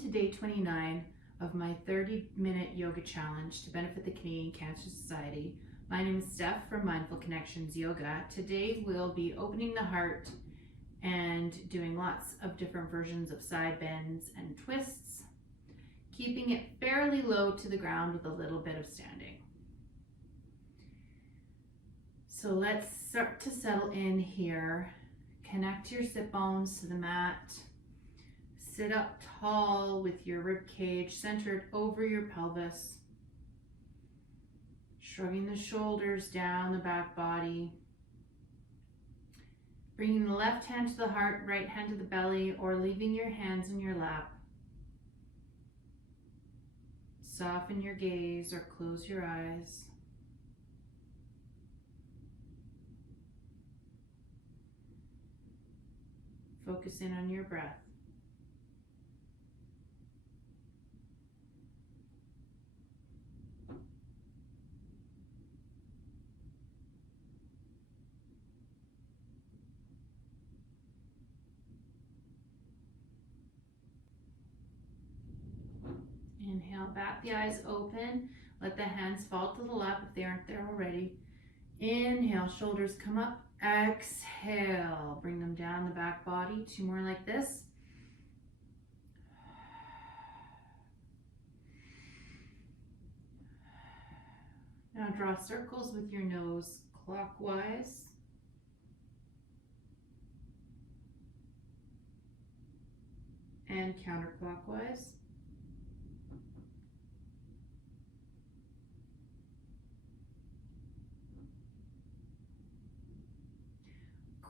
to day 29 of my 30-minute yoga challenge to benefit the Canadian Cancer Society. My name is Steph from Mindful Connections Yoga. Today we'll be opening the heart and doing lots of different versions of side bends and twists, keeping it fairly low to the ground with a little bit of standing. So let's start to settle in here. Connect your sit bones to the mat. Sit up tall with your rib cage centered over your pelvis. Shrugging the shoulders down the back body. Bringing the left hand to the heart, right hand to the belly, or leaving your hands in your lap. Soften your gaze or close your eyes. Focus in on your breath. Inhale, bat the eyes open. Let the hands fall to the lap if they aren't there already. Inhale, shoulders come up. Exhale, bring them down the back body. Two more like this. Now draw circles with your nose clockwise. And counterclockwise.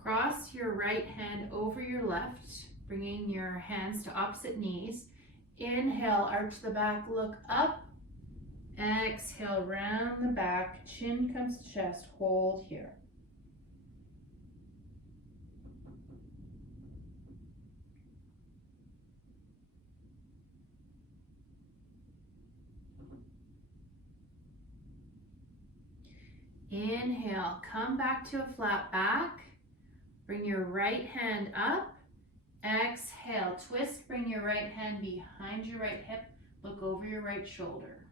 Cross your right hand over your left, bringing your hands to opposite knees. Inhale, arch the back, look up. Exhale, round the back, chin comes to chest, hold here. Inhale, come back to a flat back. Bring your right hand up. Exhale, twist, bring your right hand behind your right hip. Look over your right shoulder.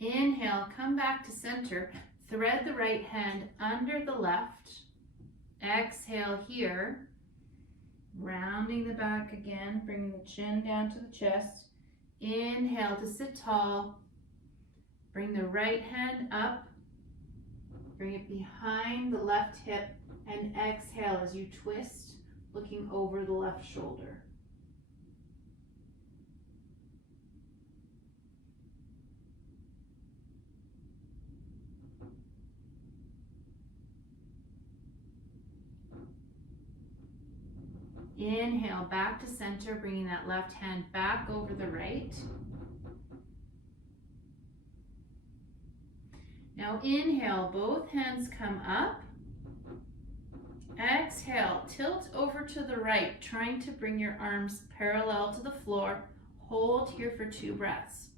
Inhale, come back to center. Thread the right hand under the left. Exhale here. Rounding the back again, bringing the chin down to the chest. Inhale to sit tall. Bring the right hand up. Bring it behind the left hip and exhale as you twist, looking over the left shoulder. Inhale, back to center, bringing that left hand back over the right. Now inhale, both hands come up. Exhale, tilt over to the right, trying to bring your arms parallel to the floor. Hold here for 2 breaths.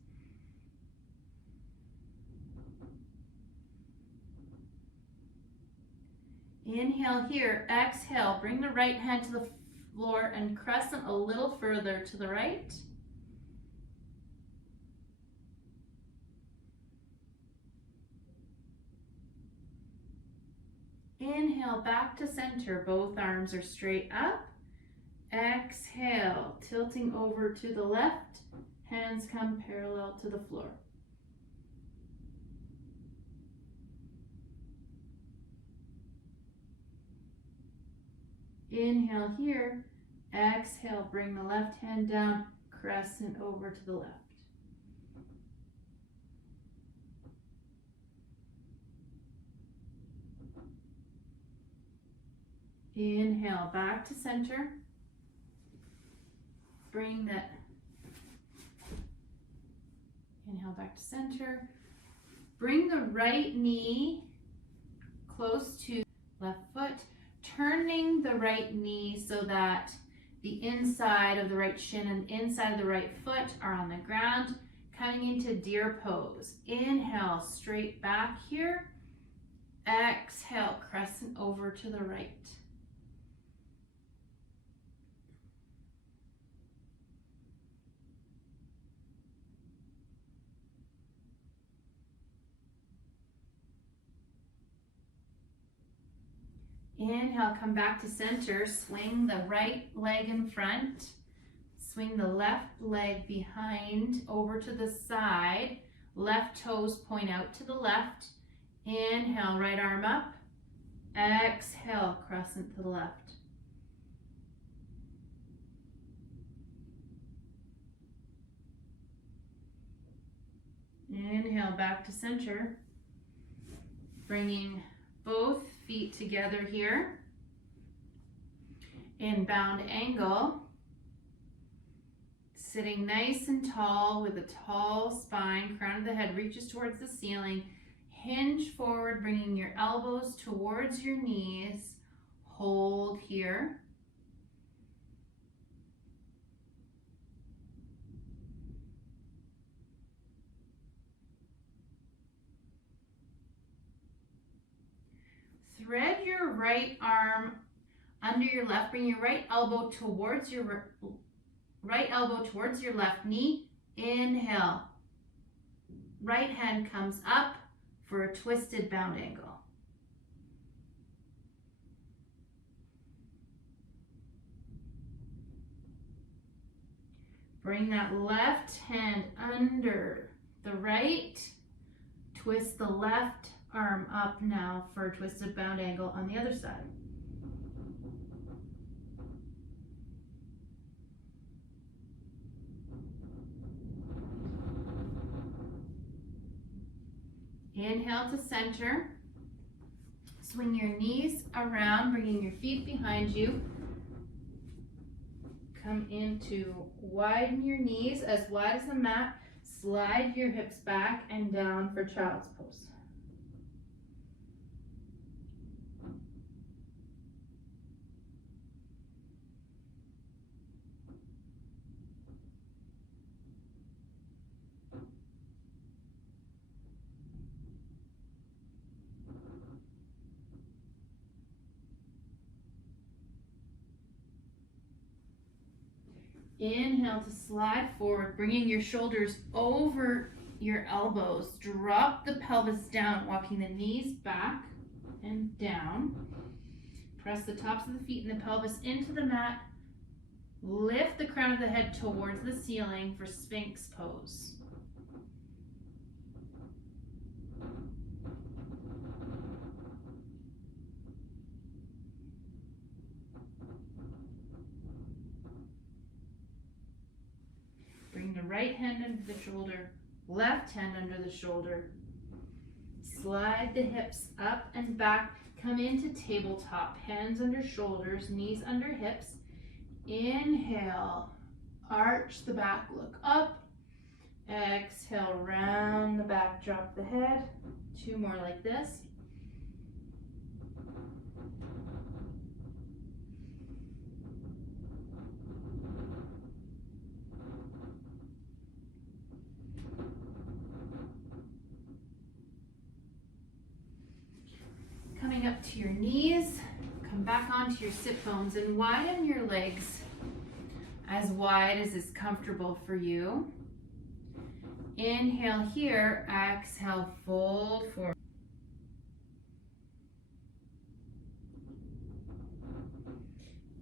Inhale here, exhale, bring the right hand to the floor and crescent a little further to the right. Inhale, back to center. Both arms are straight up. Exhale, tilting over to the left. Hands come parallel to the floor. Inhale here, exhale, bring the left hand down, crescent over to the left. Inhale, back to center. Bring that, inhale back to center. Bring the right knee close to left foot, turning the right knee so that the inside of the right shin and inside of the right foot are on the ground. coming into deer pose. Inhale, straight back here. Exhale, crescent over to the right. Inhale, come back to center. Swing the right leg in front. Swing the left leg behind over to the side. Left toes point out to the left. Inhale, right arm up. Exhale, crescent to the left. Inhale, back to center. Bringing both feet together here in bound angle. Sitting nice and tall with a tall spine, crown of the head reaches towards the ceiling. Hinge forward, bringing your elbows towards your knees. Hold here. Thread your right arm under your left. Bring your right elbow towards your left knee. Inhale. Right hand comes up for a twisted bound angle. Bring that left hand under the right. Twist the left arm up now for a twisted bound angle on the other side. Inhale to center. Swing your knees around, bringing your feet behind you. Come into widen your knees as wide as the mat. Slide your hips back and down for child's pose. Inhale to slide forward, bringing your shoulders over your elbows. Drop the pelvis down, walking the knees back and down. Press the tops of the feet and the pelvis into the mat. Lift the crown of the head towards the ceiling for Sphinx pose. Bring the right hand under the shoulder, left hand under the shoulder. Slide the hips up and back. Come into tabletop, hands under shoulders, knees under hips. Inhale, arch the back, look up. Exhale, round the back, drop the head. 2 more like this. Coming up to your knees, come back onto your sit bones and widen your legs as wide as is comfortable for you. Inhale here, exhale, fold forward.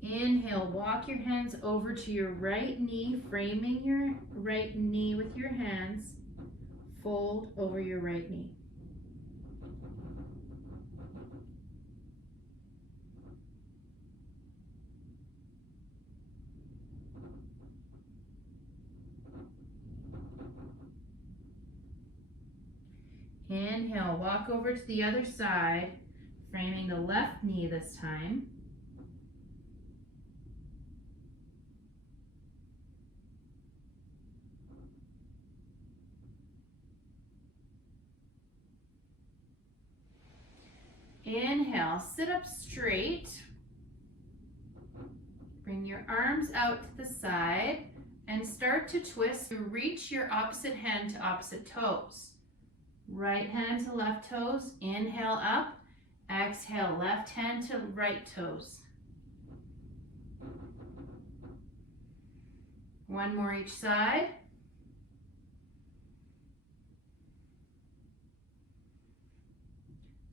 Inhale, walk your hands over to your right knee, framing your right knee with your hands. Fold over your right knee. Inhale, walk over to the other side, framing the left knee this time. Inhale, sit up straight. Bring your arms out to the side. and start to twist. Reach your opposite hand to opposite toes. Right hand to left toes, inhale up, exhale, left hand to right toes. One more each side.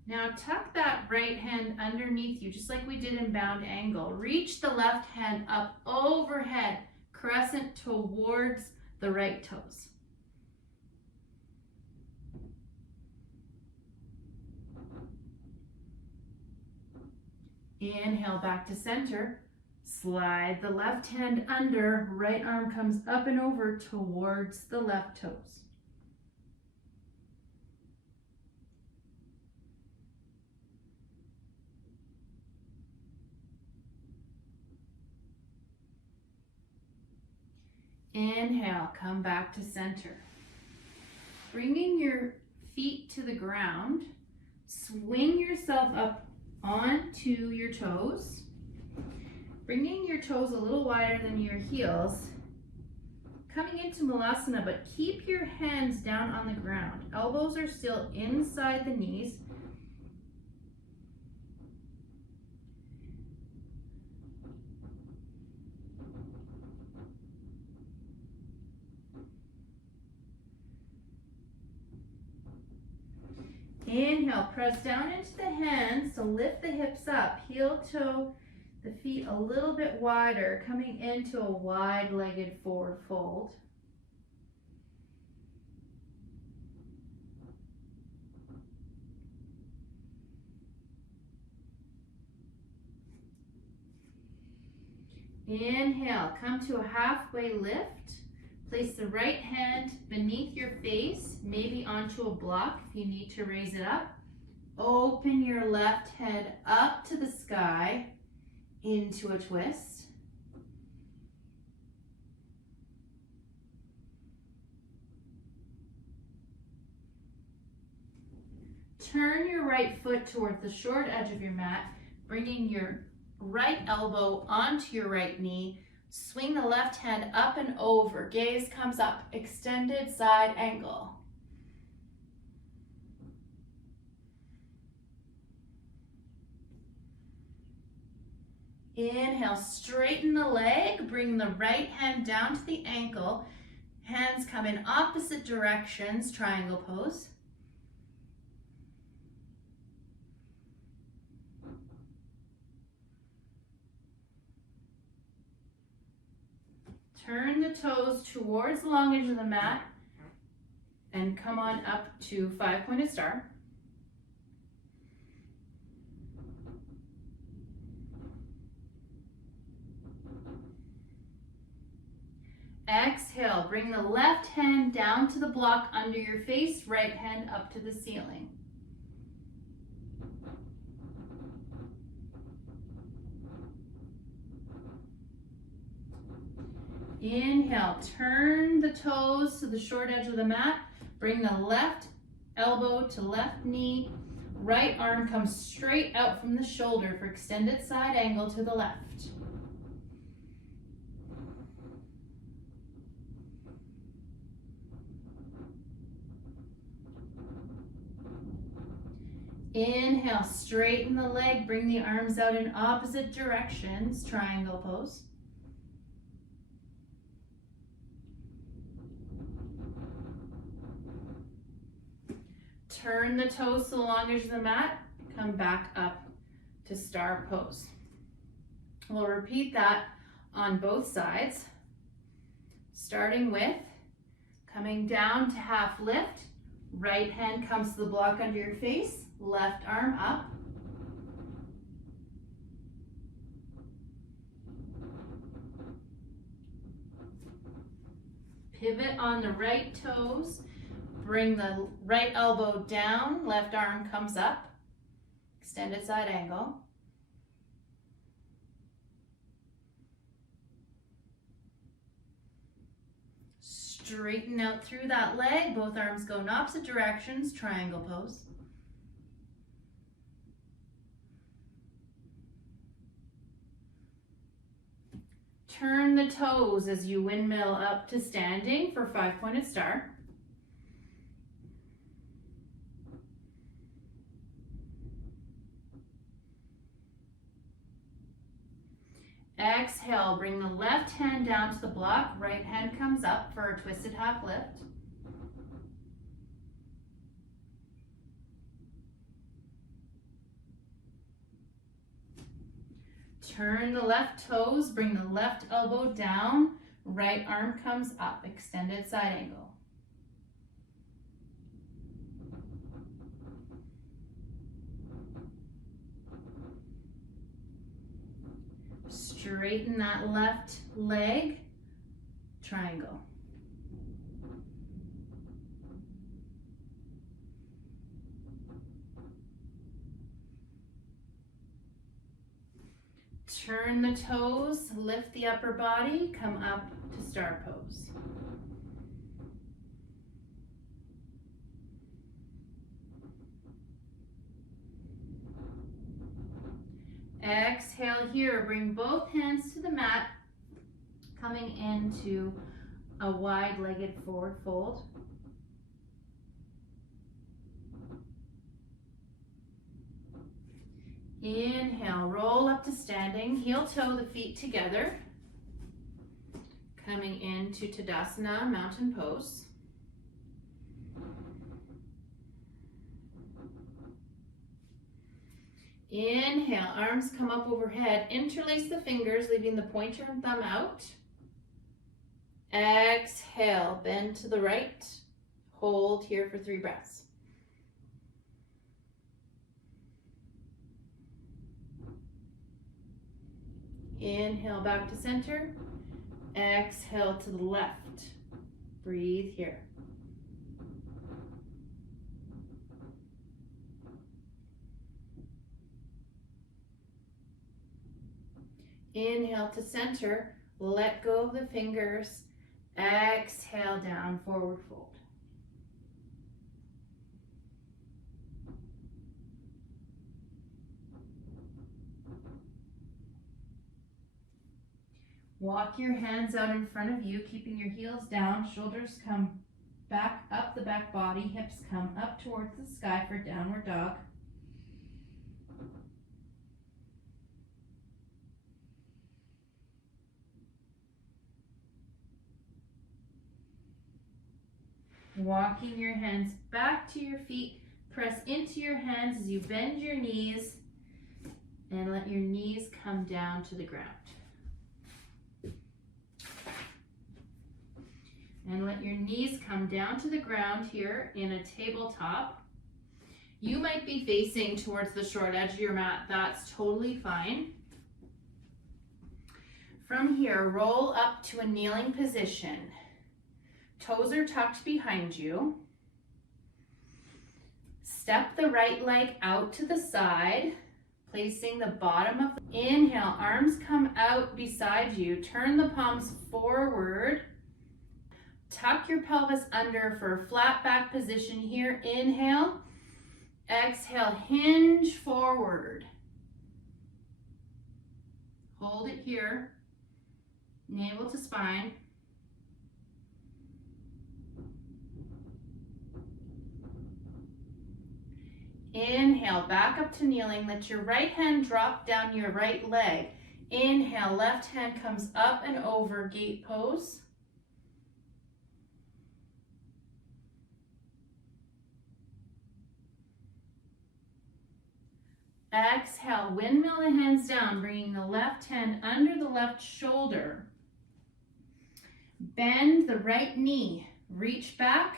Now tuck that right hand underneath you, just like we did in bound angle. Reach the left hand up overhead, crescent towards the right toes. Inhale back to center. Slide the left hand under, right arm comes up and over towards the left toes. Inhale, come back to center. Bringing your feet to the ground, swing yourself up onto your toes. Bringing your toes a little wider than your heels. Coming into Malasana, but keep your hands down on the ground. Elbows are still inside the knees. Inhale, press down into the hands, so lift the hips up, heel toe, the feet a little bit wider, coming into a wide-legged forward fold. Inhale, come to a halfway lift. Place the right hand beneath your face, maybe onto a block if you need to raise it up. Open your left head up to the sky into a twist. Turn your right foot towards the short edge of your mat, bringing your right elbow onto your right knee. Swing the left hand up and over. Gaze comes up. Extended side angle. Inhale, straighten the leg. Bring the right hand down to the ankle. Hands come in opposite directions. Triangle pose. Turn the toes towards the long edge of the mat and come on up to five-pointed star. Exhale, bring the left hand down to the block under your face, right hand up to the ceiling. Inhale, turn the toes to the short edge of the mat. Bring the left elbow to left knee. Right arm comes straight out from the shoulder for extended side angle to the left. Inhale, straighten the leg. Bring the arms out in opposite directions. Triangle pose. Turn the toes to the long edge of the mat, come back up to star pose. We'll repeat that on both sides, starting with coming down to half lift, right hand comes to the block under your face, left arm up. Pivot on the right toes. Bring the right elbow down, left arm comes up, extended side angle. Straighten out through that leg, both arms go in opposite directions, triangle pose. turn the toes as you windmill up to standing for 5-pointed star. Exhale, bring the left hand down to the block, right hand comes up for a twisted half lift. Turn the left toes, bring the left elbow down, right arm comes up, extended side angle. Straighten that left leg, triangle. Turn the toes, lift the upper body, come up to star pose. Exhale here, bring both hands to the mat, coming into a wide-legged forward fold. Inhale, roll up to standing, heel toe the feet together, coming into Tadasana, mountain pose. Inhale, arms come up overhead, interlace the fingers, leaving the pointer and thumb out. Exhale, bend to the right, hold here for 3 breaths. Inhale, back to center. Exhale to the left. Breathe here. Inhale to center. Let go of the fingers. Exhale down, forward fold. Walk your hands out in front of you, keeping your heels down, shoulders come back up the back body, hips come up towards the sky for downward dog. Walking your hands back to your feet, press into your hands as you bend your knees and let your knees come down to the ground. And let your knees come down to the ground here in a tabletop. You might be facing towards the short edge of your mat. That's totally fine. From here, roll up to a kneeling position. Toes are tucked behind you. Step the right leg out to the side, placing the bottom of the inhale, arms come out beside you. Turn the palms forward. Tuck your pelvis under for a flat back position here. Inhale. Exhale, hinge forward. Hold it here. Navel to spine. Inhale, back up to kneeling. Let your right hand drop down your right leg. Inhale, left hand comes up and over, gate pose. Exhale, windmill the hands down, bringing the left hand under the left shoulder. Bend the right knee, reach back.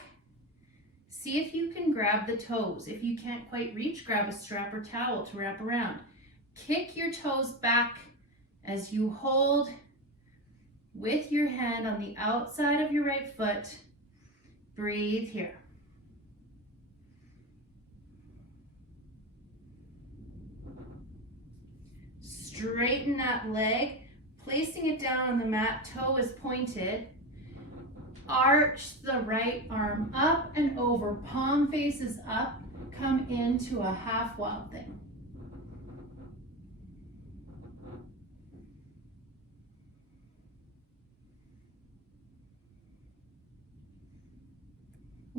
See if you can grab the toes. If you can't quite reach, grab a strap or towel to wrap around. Kick your toes back as you hold with your hand on the outside of your right foot. Breathe here. Straighten that leg, placing it down on the mat, toe is pointed. Arch the right arm up and over, palm faces up, come into a half wild thing.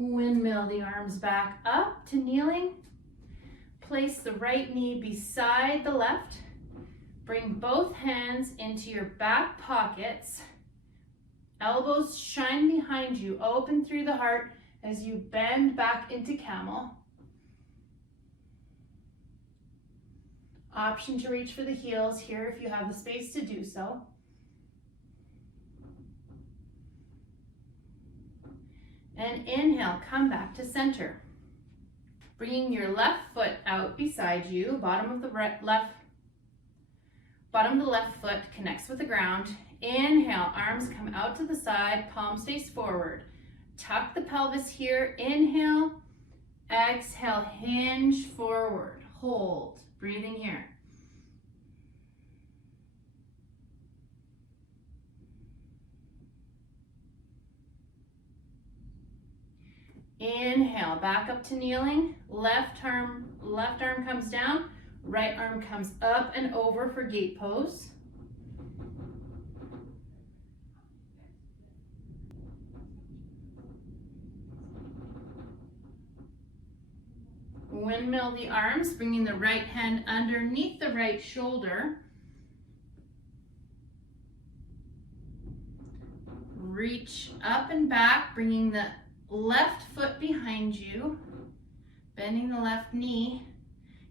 Windmill the arms back up to kneeling. Place the right knee beside the left. Bring both hands into your back pockets. Elbows shine behind you, open through the heart as you bend back into camel. Option to reach for the heels here if you have the space to do so. And inhale, come back to center. Bringing your left foot out beside you, bottom of the left foot connects with the ground. Inhale, arms come out to the side, palms face forward. Tuck the pelvis here, inhale, exhale, hinge forward, hold, breathing here. Inhale, back up to kneeling, left arm comes down, right arm comes up and over for gate pose. Windmill the arms, bringing the right hand underneath the right shoulder. Reach up and back, bringing the left foot behind you, bending the left knee,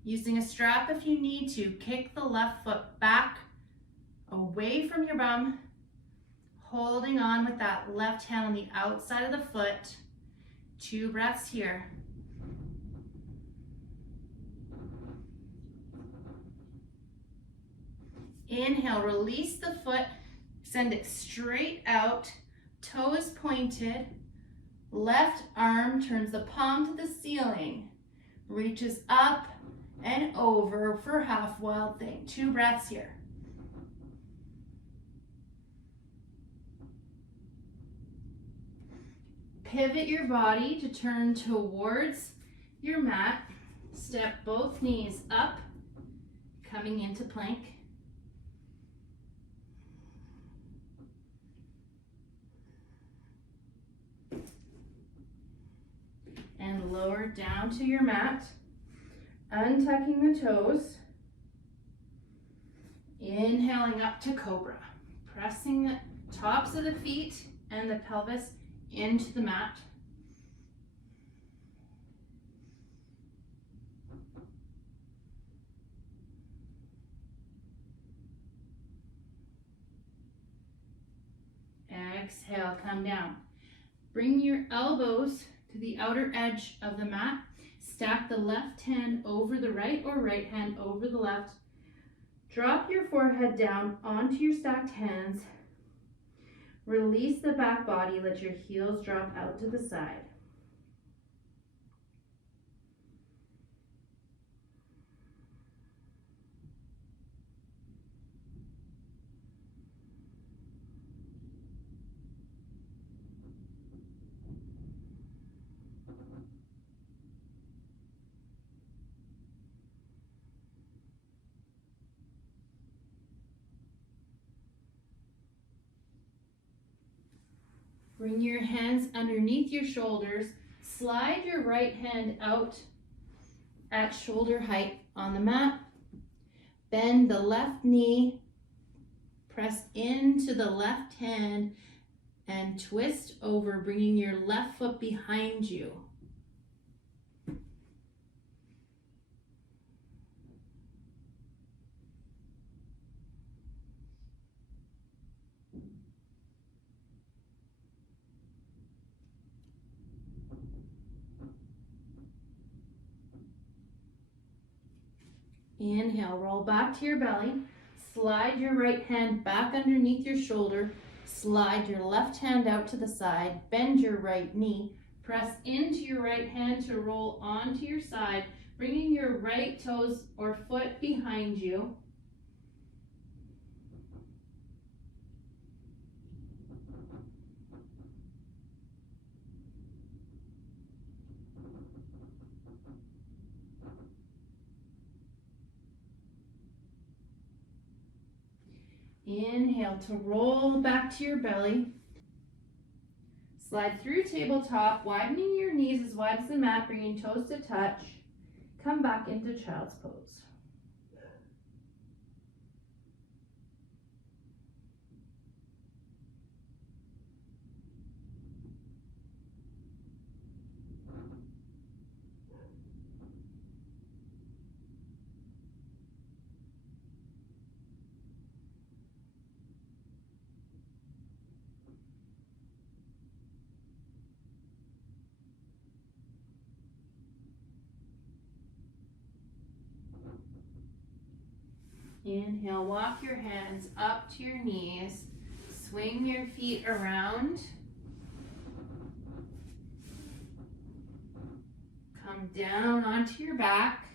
using a strap if you need to. Kick the left foot back away from your bum, holding on with that left hand on the outside of the foot. 2 breaths here. Inhale, release the foot, send it straight out, toe is pointed, left arm turns the palm to the ceiling, reaches up and over for half wild thing. 2 breaths here. Pivot your body to turn towards your mat. Step both knees up, coming into plank. And lower down to your mat, untucking the toes, inhaling up to cobra, pressing the tops of the feet and the pelvis into the mat. Exhale, come down. Bring your elbows to the outer edge of the mat. Stack the left hand over the right or right hand over the left. Drop your forehead down onto your stacked hands. Release the back body, let your heels drop out to the side. Bring your hands underneath your shoulders. Slide your right hand out at shoulder height on the mat. Bend the left knee. Press into the left hand and twist over, bringing your left foot behind you. Inhale, roll back to your belly. Slide your right hand back underneath your shoulder. Slide your left hand out to the side. Bend your right knee. Press into your right hand to roll onto your side, bringing your right toes or foot behind you. Inhale to roll back to your belly. Slide through tabletop, widening your knees as wide as the mat, bringing toes to touch. Come back into child's pose. Inhale, walk your hands up to your knees. Swing your feet around. Come down onto your back.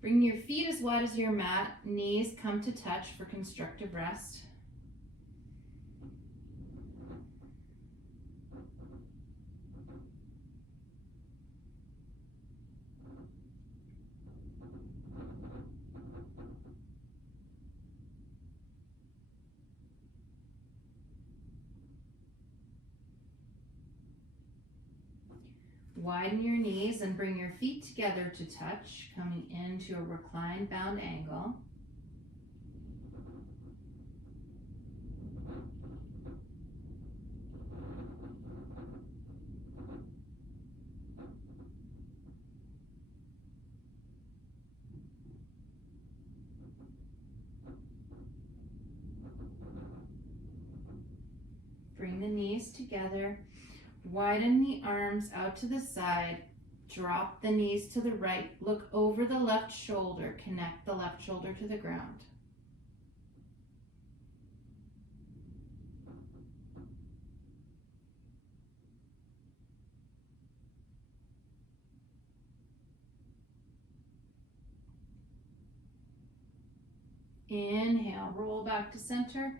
Bring your feet as wide as your mat. Knees come to touch for constructive rest. Widen your knees and bring your feet together to touch, coming into a reclined bound angle. Bring the knees together. Widen the arms out to the side. Drop the knees to the right. Look over the left shoulder. Connect the left shoulder to the ground. Inhale, roll back to center.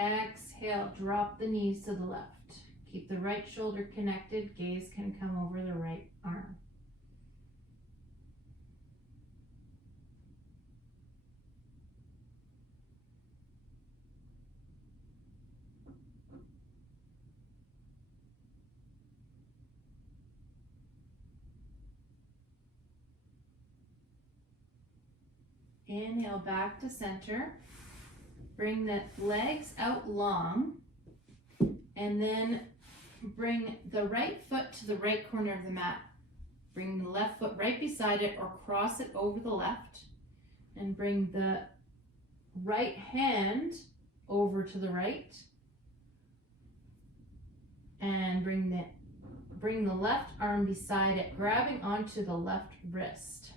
Exhale, drop the knees to the left. Keep the right shoulder connected. Gaze can come over the right arm. Inhale, back to center. Bring the legs out long, and then bring the right foot to the right corner of the mat. Bring the left foot right beside it or cross it over the left, and bring the right hand over to the right, and bring the left arm beside it, grabbing onto the left wrist.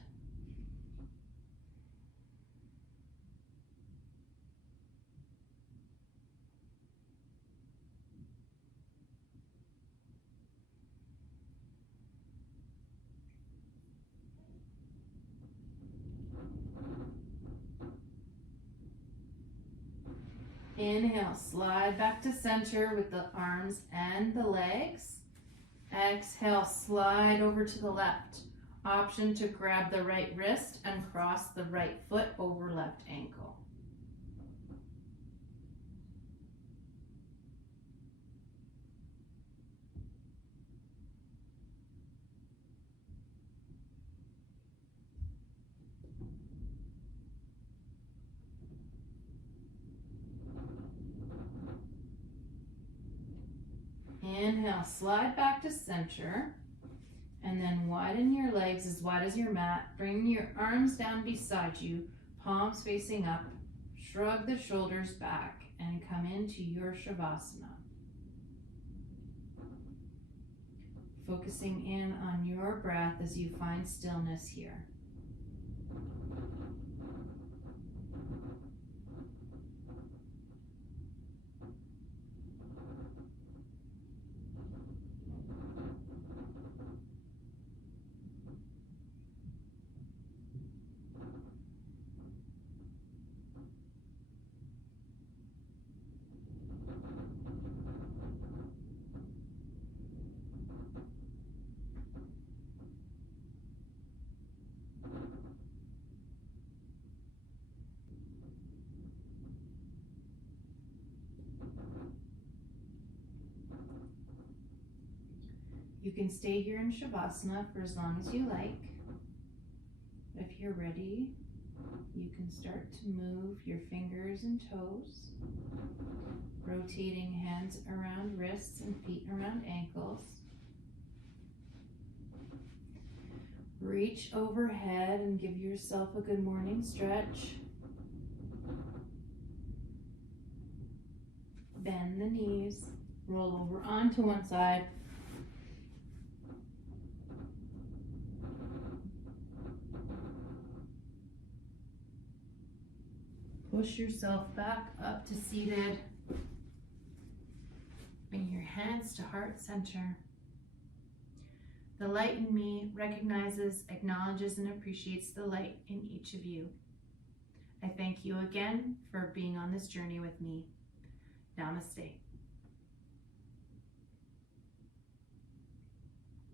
Inhale, slide back to center with the arms and the legs. Exhale, slide over to the left. Option to grab the right wrist and cross the right foot over left ankle. Inhale, slide back to center, and then widen your legs as wide as your mat. Bring your arms down beside you, palms facing up. Shrug the shoulders back and come into your Shavasana. Focusing in on your breath as you find stillness here. You can stay here in Shavasana for as long as you like. If you're ready, you can start to move your fingers and toes, rotating hands around wrists and feet around ankles. Reach overhead and give yourself a good morning stretch. Bend the knees, roll over onto one side. Push yourself back up to seated. Bring your hands to heart center. The light in me recognizes, acknowledges, and appreciates the light in each of you. I thank you again for being on this journey with me. Namaste.